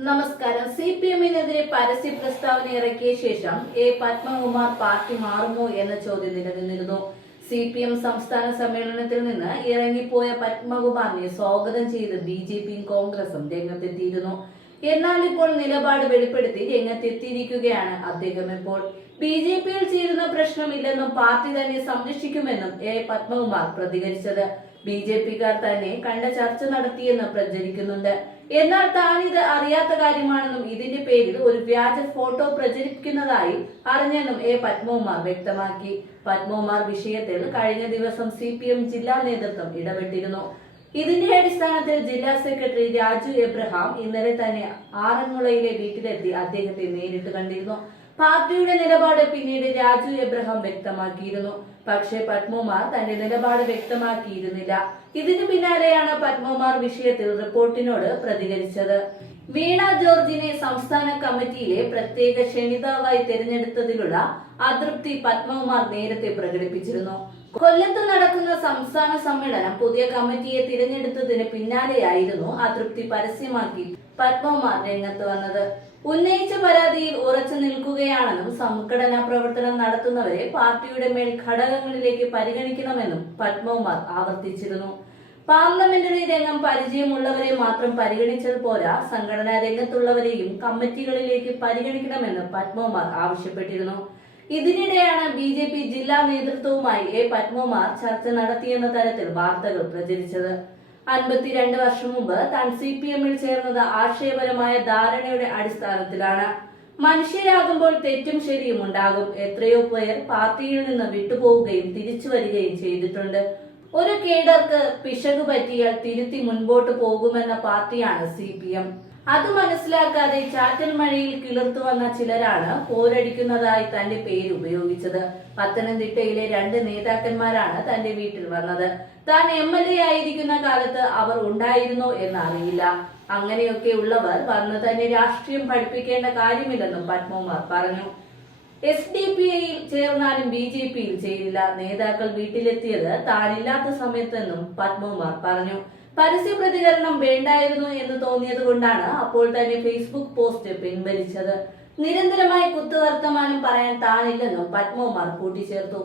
നമസ്കാരം. CPM-നെതിരെ പരസ്യ പ്രസ്താവന ഇറക്കിയ ശേഷം പത്മകുമാർ പാർട്ടി മാറുമോ എന്ന ചോദ്യം നിലനിന്നിരുന്നു. CPM സംസ്ഥാന സമ്മേളനത്തിൽ നിന്ന് ഇറങ്ങിപ്പോയ പത്മകുമാറിനെ സ്വാഗതം ചെയ്ത് BJPയും കോൺഗ്രസും രംഗത്തെത്തിയിരുന്നു. എന്നാൽ ഇപ്പോൾ നിലപാട് വെളിപ്പെടുത്തി രംഗത്തെത്തിയിരിക്കുകയാണ് അദ്ദേഹം. ഇപ്പോൾ BJPയിൽ ചേരുന്ന പ്രശ്നമില്ലെന്നും പാർട്ടി തന്നെ സംരക്ഷിക്കുമെന്നും പത്മകുമാർ പ്രതികരിച്ചത്. BJPക്കാർ തന്നെ കണ്ട ചർച്ച നടത്തിയെന്ന് പ്രചരിക്കുന്നുണ്ട്. എന്നാൽ താനിത് അറിയാത്ത കാര്യമാണെന്നും ഇതിന്റെ പേരിൽ ഒരു വ്യാജ ഫോട്ടോ പ്രചരിപ്പിക്കുന്നതായി അറിഞ്ഞെന്നും പത്മകുമാർ വ്യക്തമാക്കി. പത്മകുമാർ വിഷയത്തിൽ കഴിഞ്ഞ ദിവസം CPM ജില്ലാ നേതൃത്വം ഇടപെട്ടിരുന്നു. ഇതിന്റെ അടിസ്ഥാനത്തിൽ ജില്ലാ സെക്രട്ടറി രാജു എബ്രഹാം ഇന്നലെ തന്നെ ആറന്മുളയിലെ വീട്ടിലെത്തി അദ്ദേഹത്തെ നേരിട്ട് കണ്ടിരുന്നു. പാർട്ടിയുടെ നിലപാട് പിന്നീട് രാജു എബ്രഹാം വ്യക്തമാക്കിയിരുന്നു. പക്ഷേ പത്മകുമാർ തന്റെ നിലപാട് വ്യക്തമാക്കിയിരുന്നില്ല. ഇതിനു പിന്നാലെയാണ് പത്മകുമാർ വിഷയത്തിൽ റിപ്പോർട്ടിനോട് പ്രതികരിച്ചത്. വീണ ജോർജിനെ സംസ്ഥാന കമ്മിറ്റിയിലെ പ്രത്യേക ക്ഷണിതാവായി തിരഞ്ഞെടുത്തതിലുള്ള അതൃപ്തി പത്മകുമാർ നേരത്തെ പ്രകടിപ്പിച്ചിരുന്നു. കൊല്ലത്ത് നടക്കുന്ന സംസ്ഥാന സമ്മേളനം പുതിയ കമ്മിറ്റിയെ തിരഞ്ഞെടുത്തതിന് പിന്നാലെയായിരുന്നു അതൃപ്തി പരസ്യമാക്കി പത്മകുമാർ രംഗത്ത് വന്നത്. ഉന്നയിച്ച പരാതിയിൽ ഉറച്ചു നിൽക്കുകയാണെന്നും സംഘടനാ പ്രവർത്തനം നടത്തുന്നവരെ പാർട്ടിയുടെ മേൽ ഘടകങ്ങളിലേക്ക് പരിഗണിക്കണമെന്നും പത്മകുമാർ ആവർത്തിച്ചിരുന്നു. പാർലമെന്ററി രംഗം പരിചയമുള്ളവരെ മാത്രം പരിഗണിച്ചത് പോരാ, സംഘടനാ രംഗത്തുള്ളവരെയും കമ്മിറ്റികളിലേക്ക് പരിഗണിക്കണമെന്ന് പത്മകുമാർ ആവശ്യപ്പെട്ടിരുന്നു. ഇതിനിടെയാണ് BJP ജില്ലാ നേതൃത്വവുമായി പത്മകുമാർ ചർച്ച നടത്തിയെന്ന തരത്തിൽ വാർത്തകൾ പ്രചരിച്ചത്. 52 വർഷം മുമ്പ് താൻ CPM-ൽ ചേർന്നത് ആശയപരമായ ധാരണയുടെ അടിസ്ഥാനത്തിലാണ്. മനുഷ്യരാകുമ്പോൾ തെറ്റും ശരിയും ഉണ്ടാകും. എത്രയോ പേർ പാർട്ടിയിൽ നിന്ന് വിട്ടുപോവുകയും തിരിച്ചു വരികയും ചെയ്തിട്ടുണ്ട്. ഒരു കേഡർക്ക് പിശക് പറ്റിയാൽ തിരുത്തി മുൻപോട്ട് പോകുമെന്ന പാർട്ടിയാണ് CPM. അത് മനസ്സിലാക്കാതെ ചാറ്റൽ മഴയിൽ കിളിർത്തു വന്ന ചിലരാണ് പോരടിക്കുന്നതായി തന്റെ പേര് ഉപയോഗിച്ചത്. പത്തനംതിട്ടയിലെ 2 നേതാക്കന്മാരാണ് തന്റെ വീട്ടിൽ വന്നത്. താൻ MLA ആയിരിക്കുന്ന കാലത്ത് അവർ ഉണ്ടായിരുന്നോ എന്ന് അറിയില്ല. അങ്ങനെയൊക്കെ ഉള്ളവർ വന്ന് തന്നെ രാഷ്ട്രീയം പഠിപ്പിക്കേണ്ട കാര്യമില്ലെന്നും പത്മകുമാർ പറഞ്ഞു. SDPIയിൽ ചേർന്നാലും BJPയിൽ ചേരില്ല. നേതാക്കൾ വീട്ടിലെത്തിയത് താനില്ലാത്ത സമയത്തെന്നും പത്മകുമാർ പറഞ്ഞു. പരസ്യ പ്രതികരണം വേണ്ടായിരുന്നു എന്ന് തോന്നിയത് കൊണ്ടാണ് അപ്പോൾ തന്നെ ഫേസ്ബുക്ക് പോസ്റ്റ് പിൻവലിച്ചത്. നിരന്തരമായി കുത്തുവർത്തമാനം പറയാൻ താനില്ലെന്നും പത്മകുമാർ കൂട്ടിച്ചേർത്തു.